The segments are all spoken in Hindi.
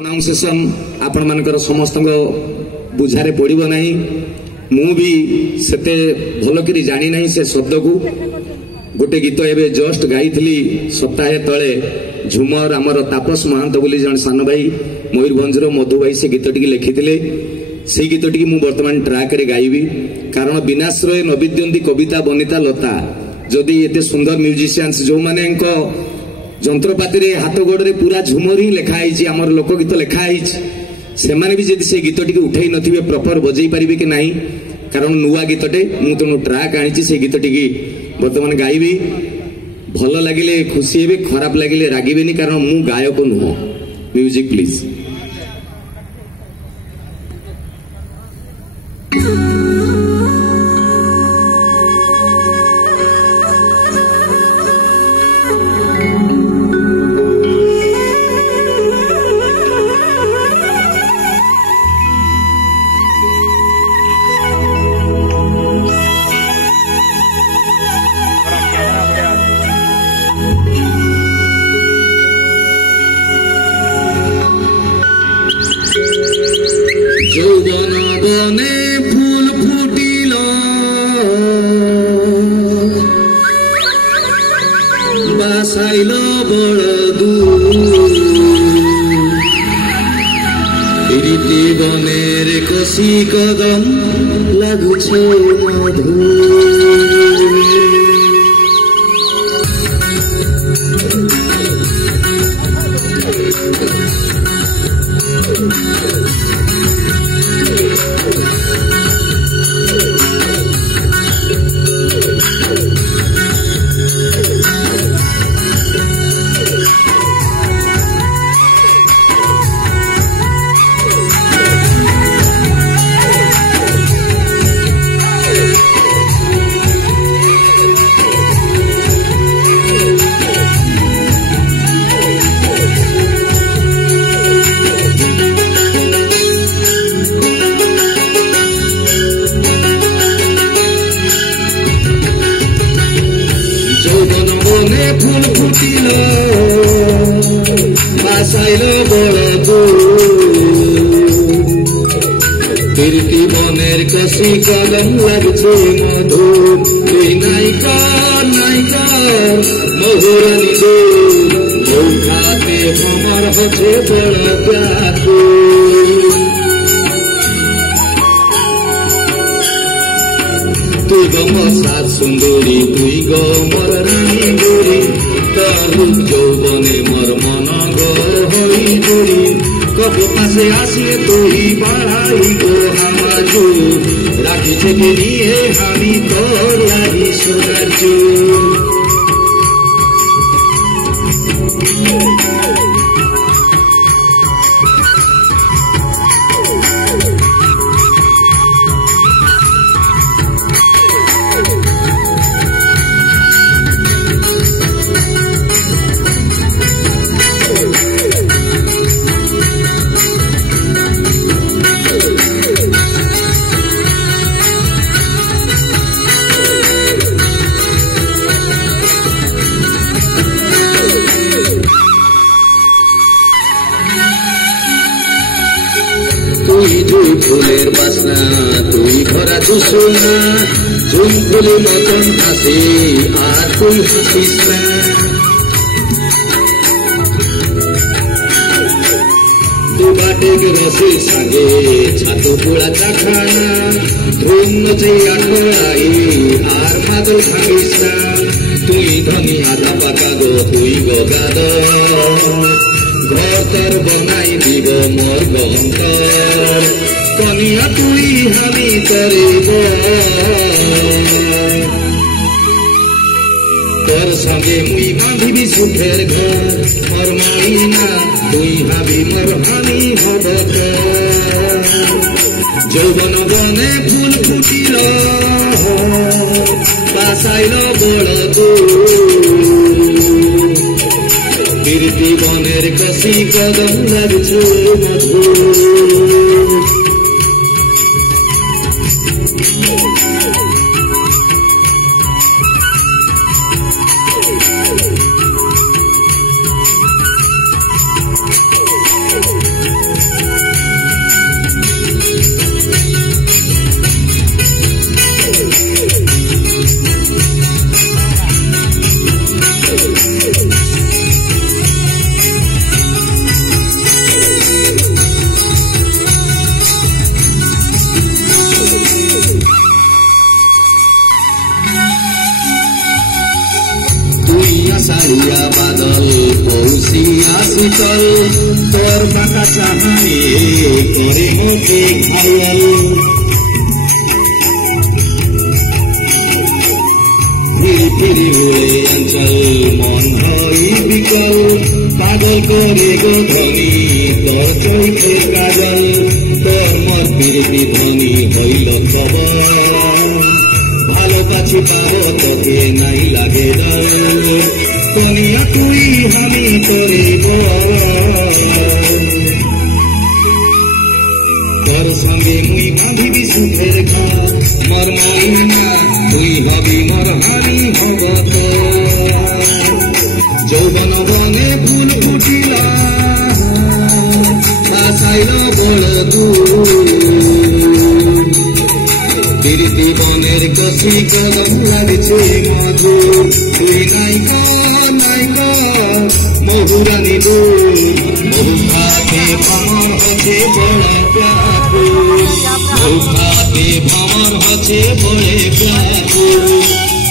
प्रोनाउंसिएशन आपण मानकर समस्त बुझारे पड़ो ना मु भी सेते भल करी जानी नहीं से शब्द को गोटे गीत एवं जस्ट गाई सप्ताहे तले झुमर आमर तापस महांत बोली जन सान भाई मयूरभंजर मधु भाई से गीत टी लिखिले से गीत टी बर्तमान ट्राक रे गाइबी कारण विनाश्रय नविद्यंती कविता बनिता लता जदि एते सुंदर म्यूजिशियंस जो माने जंत्रपाति रे हाथ गोड़े पूरा झुमर ही लिखाई आमर लोकगीत लिखाई से माने भी जदि से गीत टी उठाई नथिबे प्रॉपर बजई पारिबे कि नहीं कारण नुआ गीतटे मु तेणु ट्राक आनी से गीत टी बर्तमान गाइबी भल लगिले खुशी हे खराब लगिले रागिबेनी कारण मु गायक नुह म्यूजिक प्लीज फूल फुटिल बासाइल बड़दू प्रीति बनेर कसी कदम लगुछे मधु फूल फुटिल बासाइल बड़दू प्रीति बनेर कसी कदम लगछे मधु नायिका नायिका महुरानी दो खाते हमर हछे बड़ व्याकुल तुई गम सात सुंदरी तुई गो मोर रानी गोरी तरुप यौवने मोर मन गई गोरी कबो पासे आसले तुई बाड़ाई गो हामाजू राखी छे निये हामी तोर लागी सोनाजू तुई जुई फुलेर बासना तुई भरा दुसुना झुम फुले मतन हासि आर तुई हासिस ना तू बाटे के रसे सागे छातो पोड़ा चाखाना धुन नचे आठड़ाई आर मादल भागिस ना तुई धनी आधा पाका गो तुई गो गादर घर तर बनाई दिग मोर गंतर कनिया तुई हामी तरिब तोर संगे मुई बांधिबी सुखेर घर मोर माइना तुई हाबी मोर हानी हब যৌবন বনে ফুল ফুটিল বাসাইল বড়দু কীর্তি বনের কষি কদম লাগছে মধু शीतल तोर बाका चाहाए करे मोके घायल फिरी उड़े अंचल मन हई बिकल पागल करे गो धनी तोर चोखे काजल तोर मोर प्रीति धनी हईल खबर ভালোবাসি পাবো তোকে নাই লাগে কনিয়া তুই আমি করিব তোর সঙ্গে মুই বাঁধিবি সুখের ঘর মর মইনা তুই হবি মর হানি হব তো যৌবন বনে ফুল ফুটিলা বাসাইল বড় প্রীতি বনের কষি কদম লাগছে মধু তুই নাইকা নাইকা মহুরানি দূর বহু খাতে ভ্রমর হচ্ছে বড় ব্যাকুল বহু খাতে ভ্রমর হচ্ছে বড়ে ব্যাকুল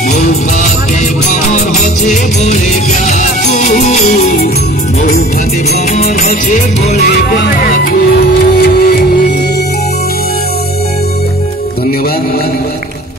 বহু খাতে ভ্রমর হচ্ছে বড়ে ব্যাকুল বহু খাতে ভ্রমর হচ্ছে বড়ে ব্যাকুল